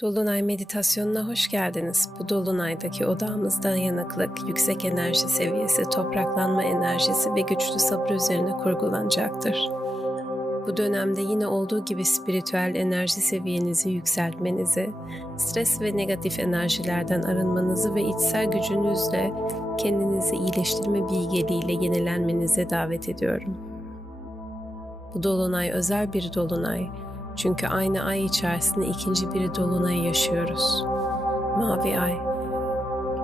Dolunay meditasyonuna hoş geldiniz. Bu dolunaydaki odağımızda yanıklık, yüksek enerji seviyesi, topraklanma enerjisi ve güçlü sabır üzerine kurgulanacaktır. Bu dönemde yine olduğu gibi spiritüel enerji seviyenizi yükseltmenizi, stres ve negatif enerjilerden arınmanızı ve içsel gücünüzle kendinizi iyileştirme bilgeliğiyle yenilenmenize davet ediyorum. Bu dolunay özel bir dolunay çünkü aynı ay içerisinde ikinci bir dolunay yaşıyoruz. Mavi ay.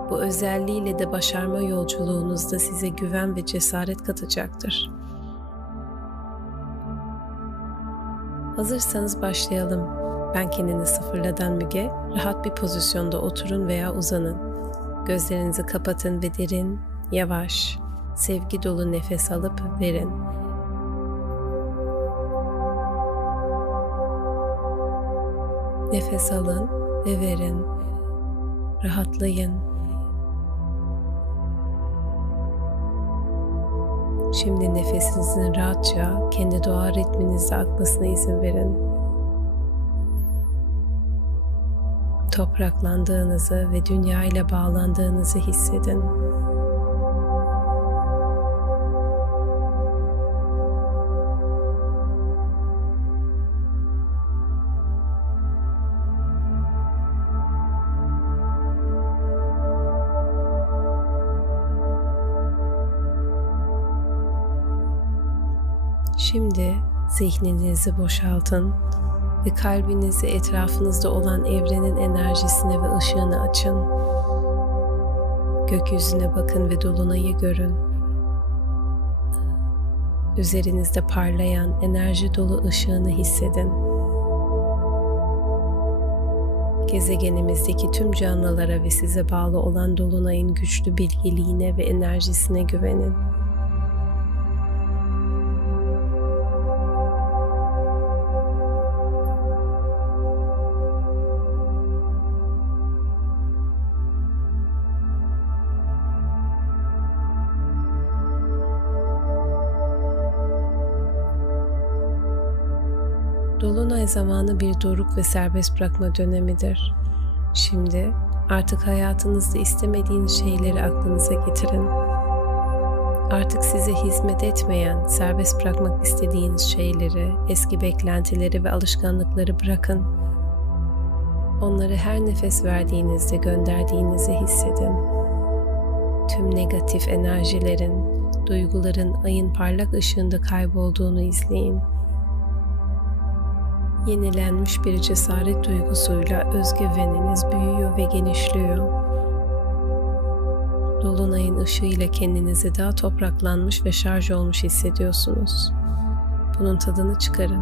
Bu özelliğiyle de başarma yolculuğunuzda size güven ve cesaret katacaktır. Hazırsanız başlayalım. Ben kendini sıfırladan Müge, rahat bir pozisyonda oturun veya uzanın. Gözlerinizi kapatın ve derin, yavaş, sevgi dolu nefes alıp verin. Nefes alın ve verin. Rahatlayın. Şimdi nefesinizin rahatça kendi doğa ritminizde akmasına izin verin. Topraklandığınızı ve dünya ile bağlandığınızı hissedin. Şimdi zihninizi boşaltın ve kalbinizi etrafınızda olan evrenin enerjisine ve ışığını açın. Gökyüzüne bakın ve dolunayı görün. Üzerinizde parlayan enerji dolu ışığını hissedin. Gezegenimizdeki tüm canlılara ve size bağlı olan dolunayın güçlü bilgeliğine ve enerjisine güvenin. Dolunay zamanı bir doruk ve serbest bırakma dönemidir. Şimdi artık hayatınızda istemediğiniz şeyleri aklınıza getirin. Artık size hizmet etmeyen, serbest bırakmak istediğiniz şeyleri, eski beklentileri ve alışkanlıkları bırakın. Onları her nefes verdiğinizde gönderdiğinizi hissedin. Tüm negatif enerjilerin, duyguların ayın parlak ışığında kaybolduğunu izleyin yenilenmiş bir cesaret duygusuyla özgüveniniz büyüyor ve genişliyor. Dolunayın ışığıyla kendinizi daha topraklanmış ve şarj olmuş hissediyorsunuz. Bunun tadını çıkarın.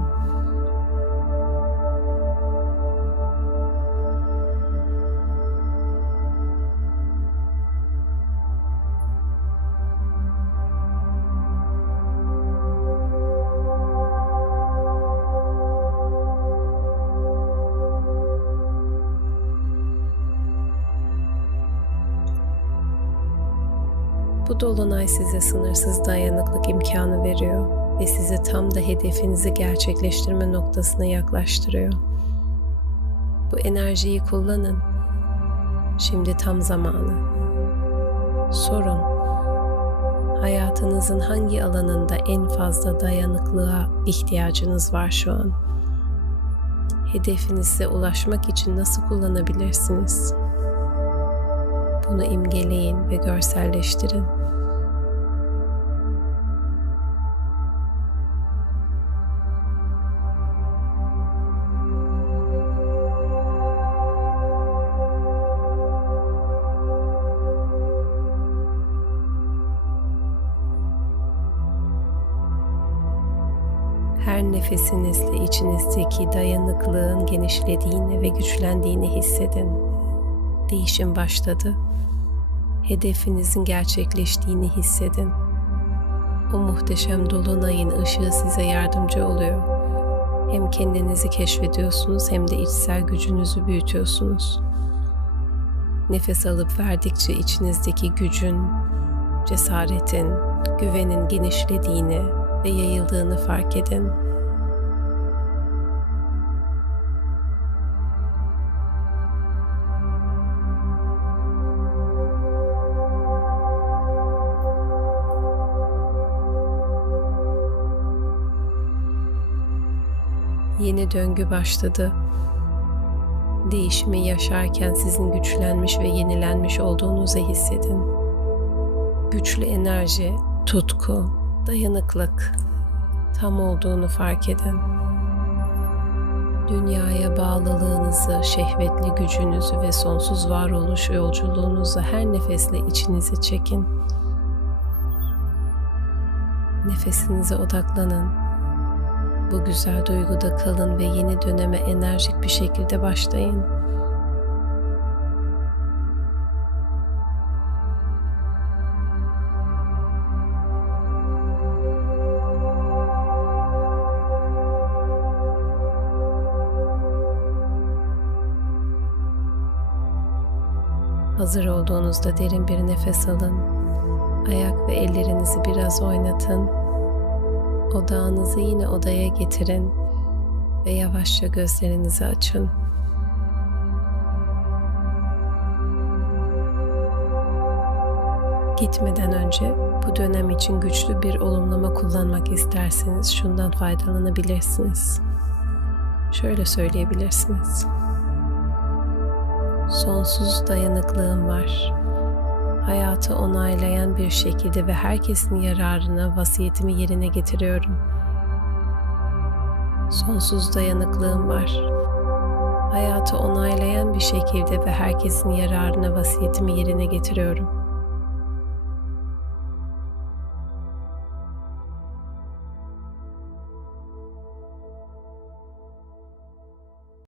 Bu dolunay size sınırsız dayanıklık imkanı veriyor ve sizi tam da hedefinizi gerçekleştirme noktasına yaklaştırıyor. Bu enerjiyi kullanın. Şimdi tam zamanı. Sorun. Hayatınızın hangi alanında en fazla dayanıklığa ihtiyacınız var şu an? Hedefinize ulaşmak için nasıl kullanabilirsiniz? Bunu imgeleyin ve görselleştirin. her nefesinizle içinizdeki dayanıklığın genişlediğini ve güçlendiğini hissedin. Değişim başladı hedefinizin gerçekleştiğini hissedin. O muhteşem dolunayın ışığı size yardımcı oluyor. Hem kendinizi keşfediyorsunuz hem de içsel gücünüzü büyütüyorsunuz. Nefes alıp verdikçe içinizdeki gücün, cesaretin, güvenin genişlediğini ve yayıldığını fark edin. Yeni döngü başladı. Değişimi yaşarken sizin güçlenmiş ve yenilenmiş olduğunuzu hissedin. Güçlü enerji, tutku, dayanıklık tam olduğunu fark edin. Dünyaya bağlılığınızı, şehvetli gücünüzü ve sonsuz varoluş yolculuğunuzu her nefesle içinize çekin. Nefesinize odaklanın. Bu güzel duyguda kalın ve yeni döneme enerjik bir şekilde başlayın. Hazır olduğunuzda derin bir nefes alın. Ayak ve ellerinizi biraz oynatın. Odağınızı yine odaya getirin ve yavaşça gözlerinizi açın. Gitmeden önce bu dönem için güçlü bir olumlama kullanmak isterseniz şundan faydalanabilirsiniz. Şöyle söyleyebilirsiniz. Sonsuz dayanıklığım var. Hayatı onaylayan bir şekilde ve herkesin yararına vasiyetimi yerine getiriyorum. Sonsuz dayanıklığım var. Hayatı onaylayan bir şekilde ve herkesin yararına vasiyetimi yerine getiriyorum.